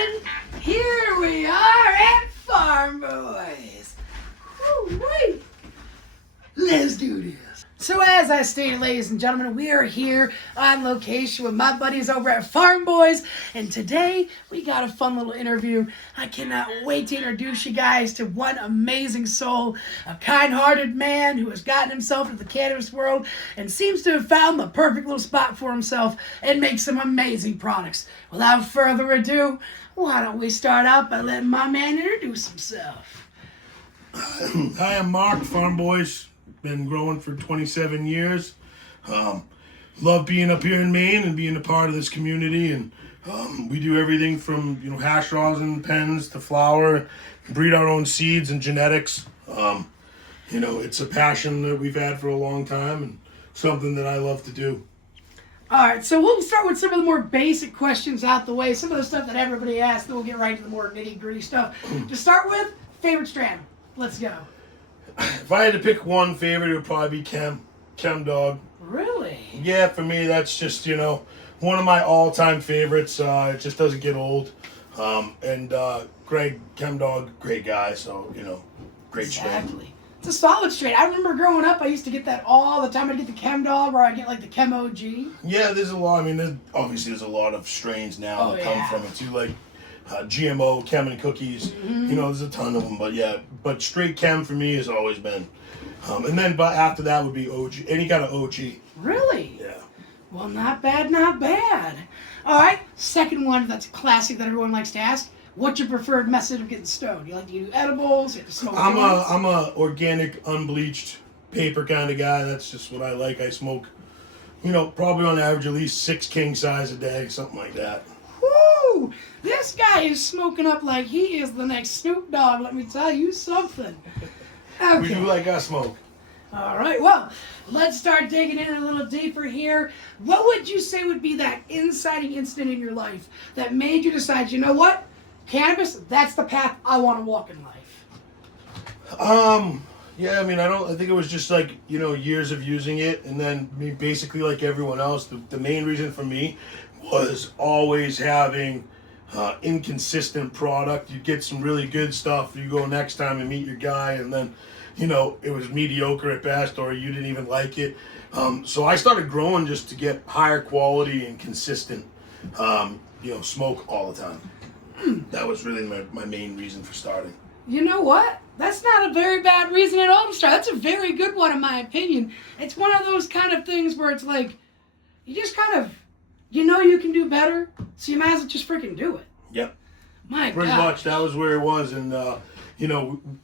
gentlemen, here we are at Pharmboyz. Woo-wee. Let's do this. So as I stated, ladies and gentlemen, we are here on location with my buddies over at Pharmboyz, and today we got a fun little interview. I cannot wait to introduce you guys to one amazing soul, a kind-hearted man who has gotten himself into the cannabis world and seems to have found the perfect little spot for himself and make some amazing products. Without further ado, why don't we start out by letting my man introduce himself. Hi, I'm Mark, Pharmboyz. Been growing for 27 years. Love being up here in Maine and being a part of this community. And we do everything from hash rosin pens to flower, breed our own seeds and genetics. It's a passion that we've had for a long time and something that I love to do. All right, so we'll start with some of the more basic questions out the way. Some of the stuff that everybody asks, then we'll get right into the more nitty-gritty stuff. To start with, favorite strand. Let's go. If I had to pick one favorite, it would probably be Chem Dog. Really? Yeah, for me, that's just, one of my all-time favorites. It just doesn't get old. Greg, Chem Dog, great guy, so, great strain. Exactly. It's a solid strain. I remember growing up, I used to get that all the time. I'd get the Chem Dog, or I'd get like the Chem OG. Yeah, there's a lot. Obviously there's a lot of strains now that come from it too, like GMO, Chem and Cookies. Mm-hmm. There's a ton of them, but straight Chem for me has always been. But after that would be OG, any kind of OG. Really? Yeah. Well, not bad, not bad. All right, second one that's a classic that everyone likes to ask. What's your preferred method of getting stoned? You like to do edibles? You like to smoke joints? I'm a organic, unbleached paper kind of guy. That's just what I like. I smoke, probably on average at least 6 king size a day, something like that. Woo! This guy is smoking up like he is the next Snoop Dogg. Let me tell you something. Okay. We do like our smoke. All right, well, let's start digging in a little deeper here. What would you say would be that inciting incident in your life that made you decide, you know what? Cannabis, that's the path I want to walk in life. I think it was just like, years of using it, and then basically like everyone else, the main reason for me was always having inconsistent product. You'd get some really good stuff, you go next time and meet your guy, and then, it was mediocre at best, or you didn't even like it. So I started growing just to get higher quality and consistent, smoke all the time. That was really my main reason for starting. You know what? That's not a very bad reason at all to start. That's a very good one, in my opinion. It's one of those kind of things where it's like, you just kind of, you can do better, so you might as well just freaking do it. Yep. My Pretty God. much, that was where it was, and,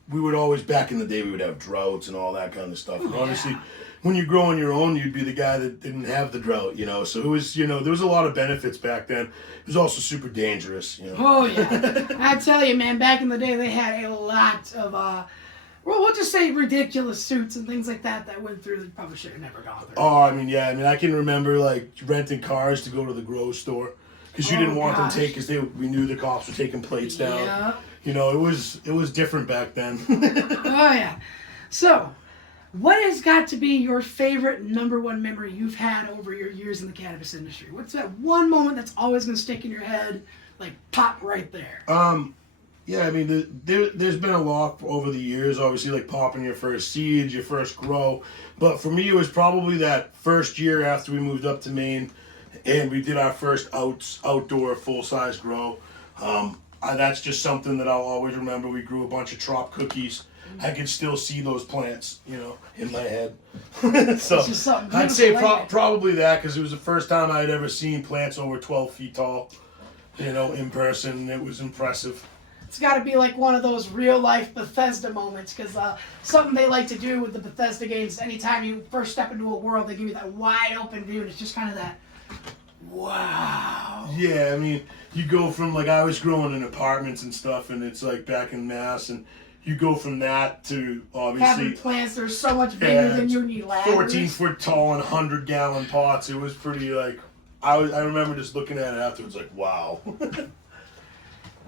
we would always, back in the day, we would have droughts and all that kind of stuff. And obviously, when you grow on your own, you'd be the guy that didn't have the drought, So it was, there was a lot of benefits back then. It was also super dangerous, Oh, yeah. I tell you, man, back in the day, they had a lot of, we'll just say ridiculous suits and things like that went through that probably should have never gone through. Oh, I can remember, renting cars to go to the grocery store. Because you didn't want them to take, because we knew the cops were taking plates down. Yeah. It was different back then. Oh, yeah. So, what has got to be your favorite number one memory you've had over your years in the cannabis industry? What's that one moment that's always going to stick in your head, like pop right there? There's been a lot over the years, obviously, like popping your first seeds, your first grow. But for me, it was probably that first year after we moved up to Maine, and we did our first outdoor full-size grow. That's just something that I'll always remember. We grew a bunch of trop cookies. I could still see those plants, in my head. So I'd say probably that, because it was the first time I'd ever seen plants over 12 feet tall, in person. It was impressive. It's got to be like one of those real-life Bethesda moments, because something they like to do with the Bethesda games, anytime you first step into a world, they give you that wide-open view, and it's just kind of that, wow. Yeah, you go from, I was growing in apartments and stuff, and it's back in Mass, and you go from that to, obviously, having plants that are so much bigger than you need ladders. 14 foot tall and 100-gallon pots. It was pretty, I remember just looking at it afterwards, wow.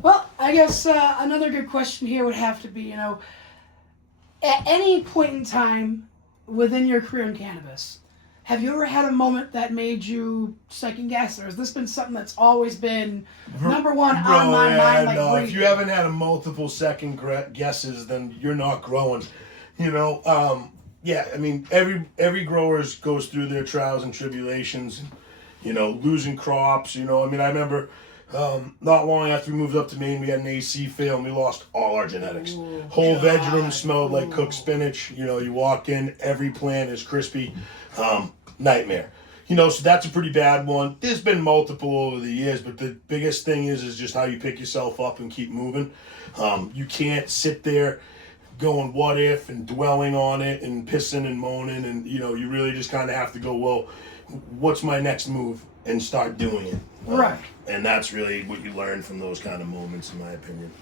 Well, I guess another good question here would have to be, at any point in time within your career in cannabis, Have you ever had a moment that made you second guess, or has this been something that's always been number one on my mind? Like, no. If you haven't had a multiple second guesses, then you're not growing. You know, yeah. I mean, every grower goes through their trials and tribulations. You know, losing crops. You know, I mean, I remember not long after we moved up to Maine, we had an AC fail and we lost all our genetics. Whole veg room smelled like cooked spinach. You know, you walk in, every plant is crispy. Nightmare. You know, so that's a pretty bad one. There's been multiple over the years, but the biggest thing is just how you pick yourself up and keep moving. You can't sit there going what if and dwelling on it and pissing and moaning, and you know, you really just kind of have to go, well, what's my next move, and start doing it. Right. And that's really what you learn from those kind of moments, in my opinion.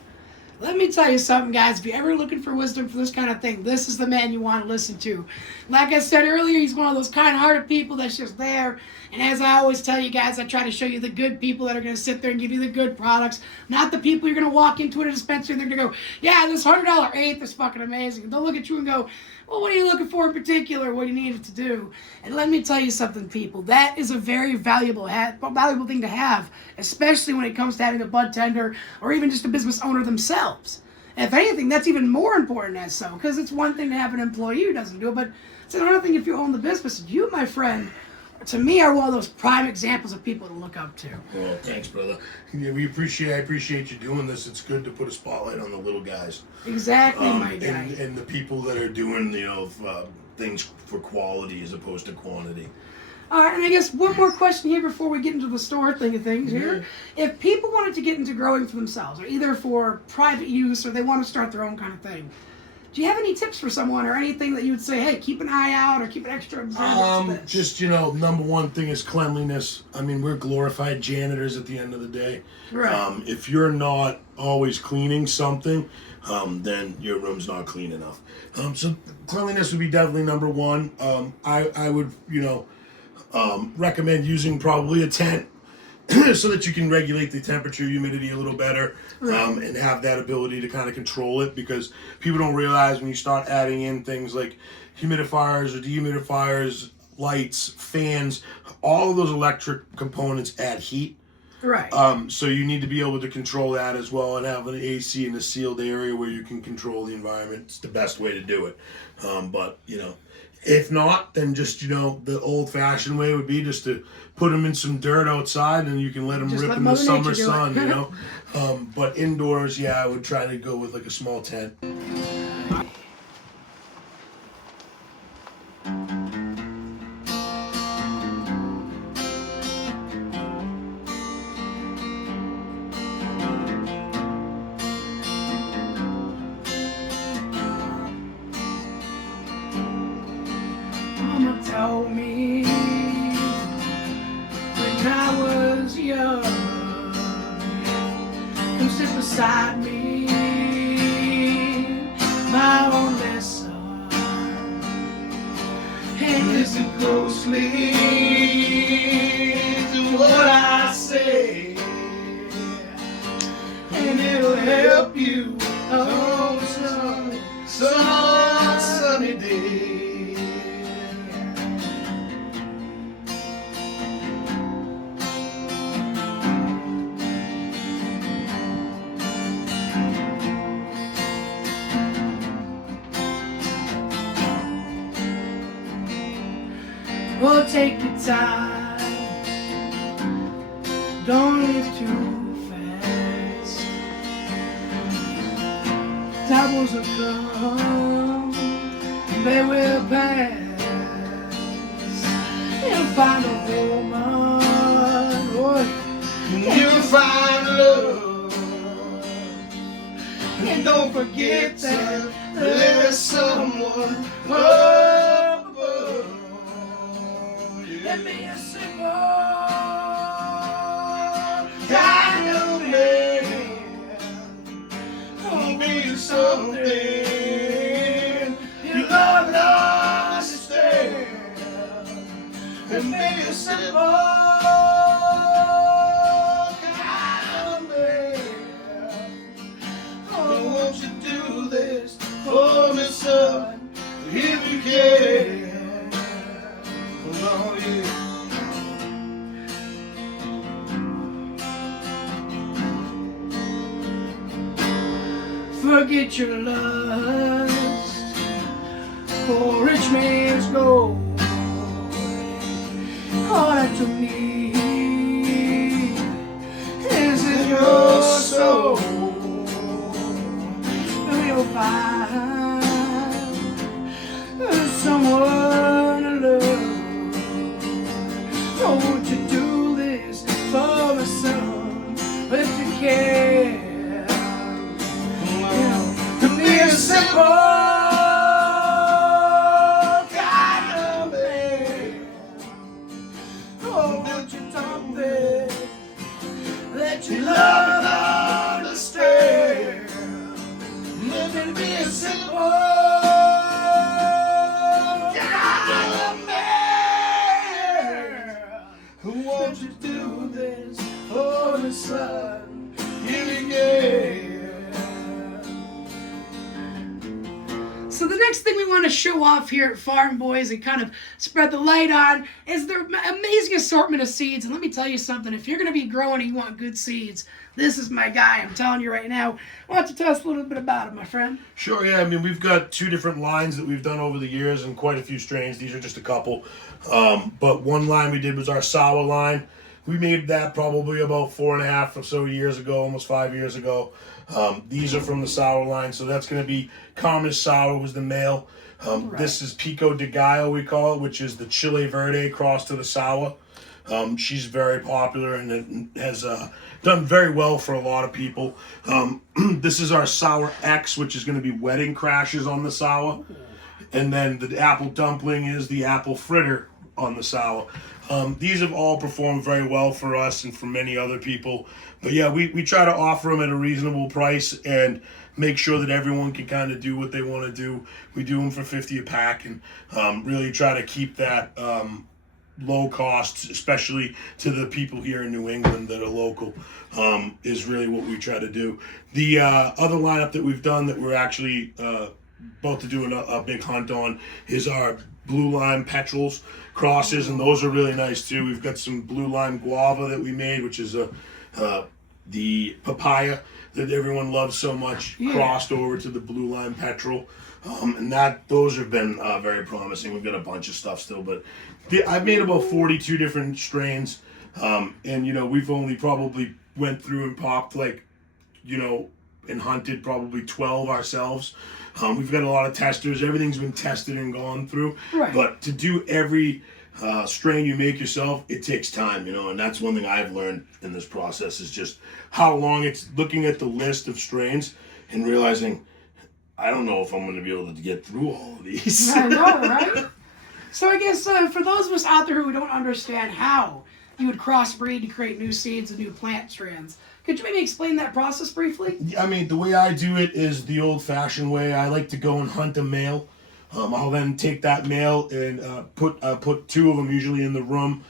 Let me tell you something, guys. If you're ever looking for wisdom for this kind of thing, this is the man you want to listen to. Like I said earlier, he's one of those kind-hearted people that's just there. And as I always tell you guys, I try to show you the good people that are going to sit there and give you the good products, not the people you're going to walk into a dispensary and they're going to go, yeah, this $100 eighth is fucking amazing. And they'll look at you and go, well, what are you looking for in particular? What do you need it to do? And let me tell you something, people. That is a very valuable thing to have, especially when it comes to having a bud tender or even just a business owner themselves. And if anything, that's even more important as so, because it's one thing to have an employee who doesn't do it, but it's another thing if you own the business. You, my friend, to me, are one of those prime examples of people to look up to. Well, thanks, brother. Yeah, I appreciate you doing this. It's good to put a spotlight on the little guys. Exactly, my guy. And the people that are doing, you know, things for quality as opposed to quantity. All right, and I guess one more question here before we get into the store thing of things here. Yeah. If people wanted to get into growing for themselves, or either for private use or they want to start their own kind of thing, do you have any tips for someone or anything that you would say, hey, keep an eye out or keep an extra observance to this? Just, you know, number one thing is cleanliness. I mean, we're glorified janitors at the end of the day. Right. If you're not always cleaning something, then your room's not clean enough. So cleanliness would be definitely number one. I would, you know, recommend using probably a tent so that you can regulate the temperature, humidity a little better, and have that ability to kind of control it, because people don't realize when you start adding in things like humidifiers or dehumidifiers, lights, fans, all of those electric components add heat. Right. So you need to be able to control that as well, and have an AC in a sealed area where you can control the environment. It's the best way to do it. But, you know, if not, then just, you know, the old-fashioned way would be just to put them in some dirt outside, and you can let them rip in the summer sun, you know. But indoors, yeah, I would try to go with like a small tent. Mama told me when I was young, come sit beside me, my only son, and listen closely to what I say, and it'll help you on some sunny day. Well, take your time, don't live too fast. Troubles will come, they will pass. You'll find a woman, boy, you'll find love. And don't forget that there's someone above. Let me a simple kind of man, gonna be something you're gonna understand. Let me a simple kind of man. Oh, won't you do this for me, son, if you can? forget your lust for rich man's gold. All that you need is in your soul. You'll find someone to love. Oh, won't you do this for my son? If you care, to be a simple kind of man. Oh, won't you tell me that you love and understand? Let me be a simple kind of man. Who wants to do this for the sun? Here we go. So the next thing we want to show off here at Pharmboyz and kind of spread the light on is their amazing assortment of seeds. And let me tell you something, if you're going to be growing and you want good seeds, this is my guy, I'm telling you right now. Why don't you tell us a little bit about him, my friend? Sure, yeah. I mean, we've got 2 different lines that we've done over the years and quite a few strains. These are just a couple. But one line we did was our sour line. We made that probably about 4.5 or so years ago, almost 5 years ago. These are from the sour line, so that's going to be Carmen's Sour was the male. Right. This is Pico de Gallo, we call it, which is the Chile Verde cross to the sour. She's very popular and has done very well for a lot of people. This is our Sour X, which is going to be wedding crashes on the sour. And then the apple dumpling is the apple fritter on the sour. These have all performed very well for us and for many other people. But yeah, we try to offer them at a reasonable price and make sure that everyone can kind of do what they want to do. We do them for $50 a pack and really try to keep that low cost, especially to the people here in New England that are local, is really what we try to do. The other lineup that we've done that we're actually about to do a big hunt on is our blue lime petrels crosses, and those are really nice too. We've got some blue lime guava that we made, which is the papaya that everyone loves so much, crossed over to the blue lime petrel, and those have been very promising. We've got a bunch of stuff still, but I've made about 42 different strains, and we've only probably went through and popped and hunted probably 12 ourselves. We've got a lot of testers. Everything's been tested and gone through. Right. But to do every strain you make yourself, it takes time, and that's one thing I've learned in this process is just how long it's looking at the list of strains and realizing I don't know if I'm going to be able to get through all of these. I know, right? So I guess for those of us out there who don't understand how you would crossbreed to create new seeds and new plant strands, could you maybe explain that process briefly? I mean, the way I do it is the old-fashioned way. I like to go and hunt a male. I'll then take that male and put 2 of them usually in the room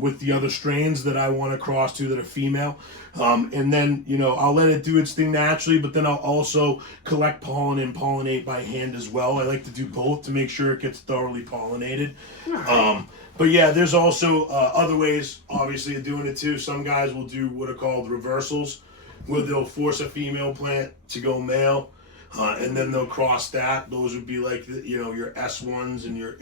with the other strains that I want to cross to that are female. And then, I'll let it do its thing naturally, but then I'll also collect pollen and pollinate by hand as well. I like to do both to make sure it gets thoroughly pollinated. Right. But yeah, there's also other ways, obviously, of doing it too. Some guys will do what are called reversals, where they'll force a female plant to go male, and then they'll cross that. Those would be like your S1s and your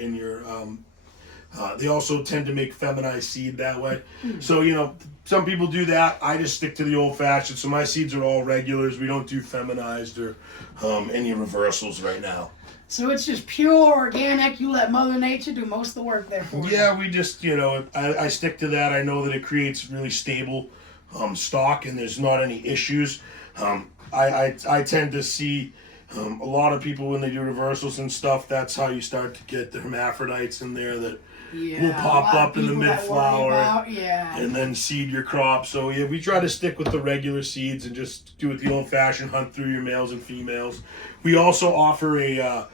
they also tend to make feminized seed that way. So some people do that. I just stick to the old fashioned. So my seeds are all regulars. We don't do feminized or any reversals right now. So it's just pure organic. You let Mother Nature do most of the work there for you. Yeah, we just, I stick to that. I know that it creates really stable stock and there's not any issues. I tend to see a lot of people when they do reversals and stuff, that's how you start to get the hermaphrodites in there that will pop up in the mid-flower and then seed your crop. So yeah, we try to stick with the regular seeds and just do it the old-fashioned, hunt through your males and females. We also offer a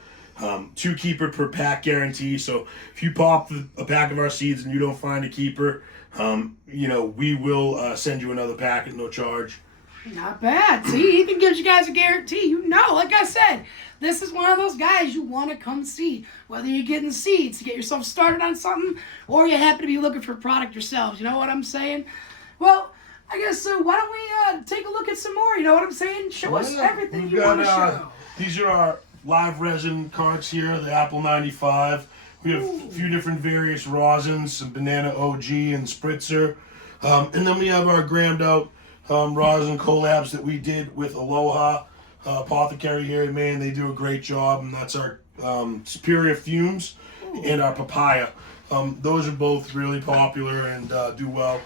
2 keeper per pack guarantee. So if you pop a pack of our seeds and you don't find a keeper, we will send you another pack at no charge. Not bad. See, he even gives you guys a guarantee. Like I said, this is one of those guys you want to come see. Whether you're getting seeds to get yourself started on something or you happen to be looking for a product yourselves. You know what I'm saying? Well, I guess why don't we take a look at some more? You know what I'm saying? Show us everything you want to show. These are our live resin carts here, the Apple 95. We have a few different various rosins, some banana OG and spritzer. And then we have our grammed out rosin collabs that we did with Aloha Apothecary here in Maine. They do a great job, and that's our Superior Fumes and our Papaya. Those are both really popular and do well.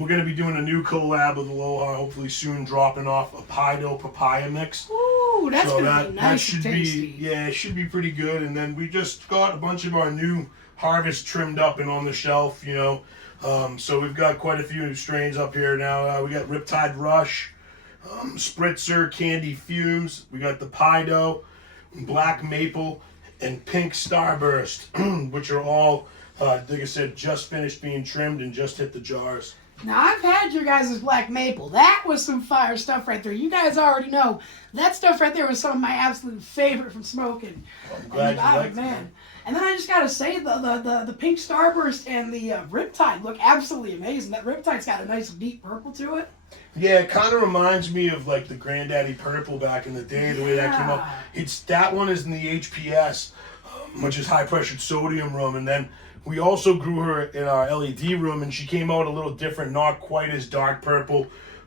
We're going to be doing a new collab with Aloha, hopefully soon, dropping off a Pido Papaya mix. Ooh, that's so going to be nice should and tasty. it should be pretty good. And then we just got a bunch of our new harvest trimmed up and on the shelf, you know. So we've got quite a few new strains up here now. We got Riptide Rush, Spritzer, Candy Fumes. We got the Pido, Black Maple, and Pink Starburst, which are all, like I said, just finished being trimmed and just hit the jars. Now, I've had your guys' Black Maple. That was some fire stuff right there. You guys already know. That stuff right there was some of my absolute favorite from smoking. I'm glad you liked it. And then I just gotta say, the Pink Starburst and the Riptide look absolutely amazing. That Riptide's got a nice deep purple to it. Yeah, it kind of reminds me of like the Granddaddy Purple back in the day, the way that came out. That one is in the HPS, which is high pressured sodium room, and then we also grew her in our LED room, and she came out a little different, not quite as dark purple,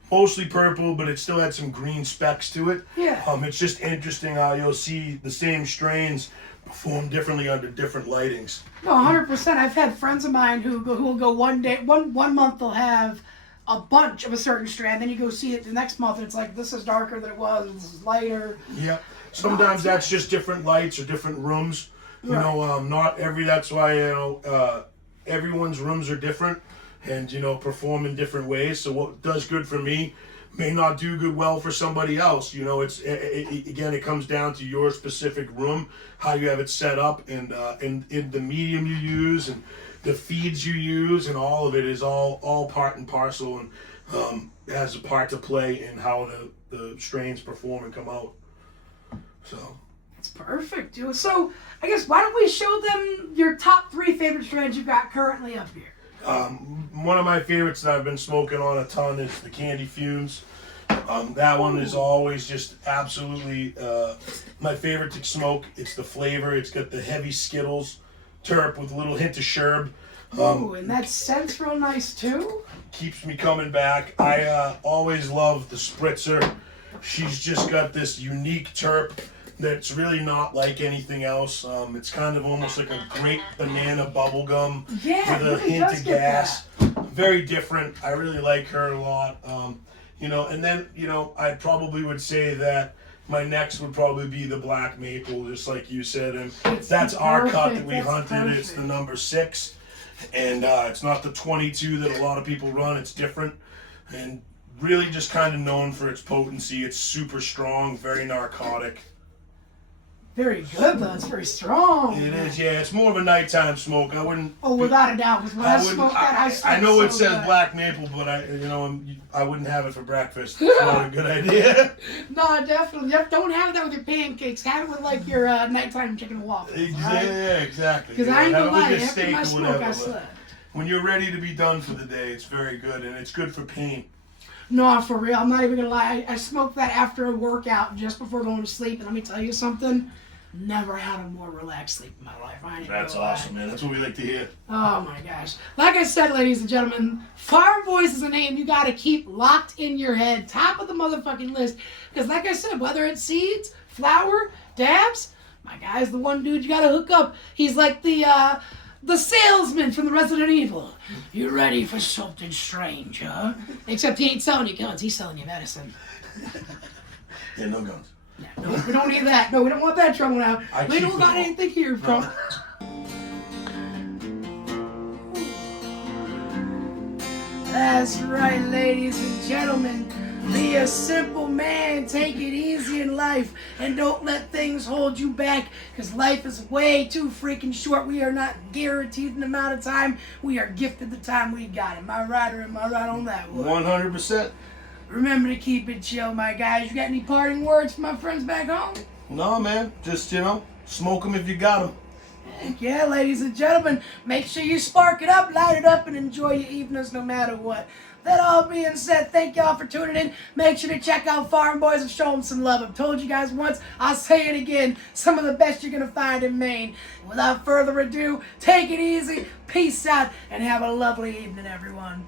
mostly purple, but it still had some green specks to it. Yeah. It's just interesting how you'll see the same strains perform differently under different lightings. No, 100%. I've had friends of mine who will go one month they'll have a bunch of a certain strand, then you go see it the next month, and it's like, this is darker than it was, this is lighter. Yeah. Sometimes that's just different lights or different rooms. You know, not every, that's why, you know, everyone's rooms are different and, you know, perform in different ways. So what does good for me may not do well for somebody else. You know, again, it comes down to your specific room, how you have it set up, and in the medium you use, and the feeds you use, and all of it is all part and parcel, and has a part to play in how the strains perform and come out. So. Perfect, dude. So, I guess, why don't we show them your top 3 favorite strains you've got currently up here? One of my favorites that I've been smoking on a ton is the Candy Fumes. That one is always just absolutely my favorite to smoke. It's the flavor. It's got the heavy Skittles terp with a little hint of sherb. Ooh, and that scent's real nice, too. Keeps me coming back. I always love the Spritzer. She's just got this unique terp that's really not like anything else. It's kind of almost like a grape banana bubblegum with a hint of gas. Very different. I really like her a lot. You know, and then, you know, I probably would say that my next would probably be the Black Maple, just like you said. And that's our cut that we hunted. Perfect. It's the number 6. And it's not the 22 that a lot of people run. It's different. And really just kind of known for its potency. It's super strong, very narcotic. Very good, though. It's very strong. It is, yeah. It's more of a nighttime smoke. I wouldn't. Oh, without a doubt. Because when I smoke that, I know it says Black Maple, but I wouldn't have it for breakfast. It's not a good idea. No, definitely. Don't have that with your pancakes. Have it with like your nighttime chicken and waffles. Exactly. Yeah, exactly. Because I ain't gonna lie, after my smoke, I slept. When you're ready to be done for the day, it's very good, and it's good for pain. No, for real. I'm not even gonna lie. I smoked that after a workout just before going to sleep, and let me tell you something. Never had a more relaxed sleep in my life. That's awesome, man. That's what we like to hear. Oh my gosh. Like I said, ladies and gentlemen, Pharmboyz is a name you gotta keep locked in your head. Top of the motherfucking list. Because like I said, whether it's seeds, flower, dabs, my guy's the one dude you gotta hook up. He's like the salesman from the Resident Evil. You ready for something strange, huh? Except he ain't selling you guns, he's selling you medicine. Yeah, no guns. No, we don't need that. No, we don't want that trouble now. We don't got anything here from. That's right, ladies and gentlemen. Be a simple man. Take it easy in life. And don't let things hold you back. Because life is way too freaking short. We are not guaranteed an amount of time. We are gifted the time we got. Am I right or am I right on that one? 100%. Remember to keep it chill, my guys. You got any parting words for my friends back home? No, man. Just, smoke them if you got them. Heck yeah, ladies and gentlemen. Make sure you spark it up, light it up, and enjoy your evenings no matter what. that all being said, thank y'all for tuning in. Make sure to check out Pharmboyz and show them some love. I've told you guys once, I'll say it again. Some of the best you're going to find in Maine. Without further ado, take it easy, peace out, and have a lovely evening, everyone.